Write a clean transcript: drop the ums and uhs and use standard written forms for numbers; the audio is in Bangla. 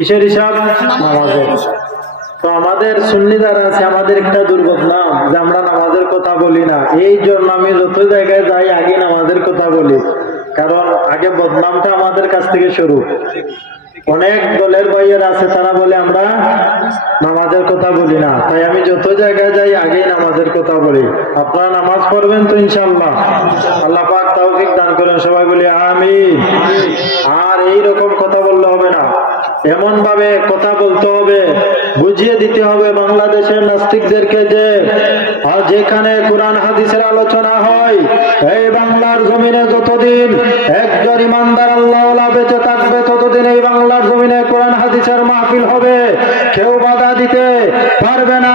কিসের হিসাব? নামাজের। তো আমাদের সুন্নি যারা আছে আমাদের একটা দুর্বদনাম যে আমরা নামাজের কথা বলি না। এই জন্য আমি যত জায়গায় যাই আগে নামাজের কথা বলি, কারণ আগে বদনামটা আমাদের কাছ থেকে শুরু। অনেক দলের ভাইয়ের আছে তারা বলে আমরা নামাজের কথা বলি না, তাই আমি যত জায়গায় যাই আগেই নামাজের কথা বলি। আপনারা নামাজ পড়বেন তো ইনশাআল্লাহ? আল্লাহ পাক তৌফিক দান করেন, সবাই বলি আমিন। আর এইরকম কথা বললে হবে না, এমন ভাবে কথা বলতে হবে, বুঝিয়ে দিতে হবে বাংলাদেশের নাস্তিকদেরকে যে আর যেখানে কোরআন হাদিসের আলোচনা হয় এই বাংলার জমিনে যতদিন একজন ইমানদার আল্লাহওয়ালা বেঁচে থাকবে ততদিন এই বাংলার জমিনে কোরআন হাদিসের মাহফিল হবে, কেউ বাধা দিতে পারবে না।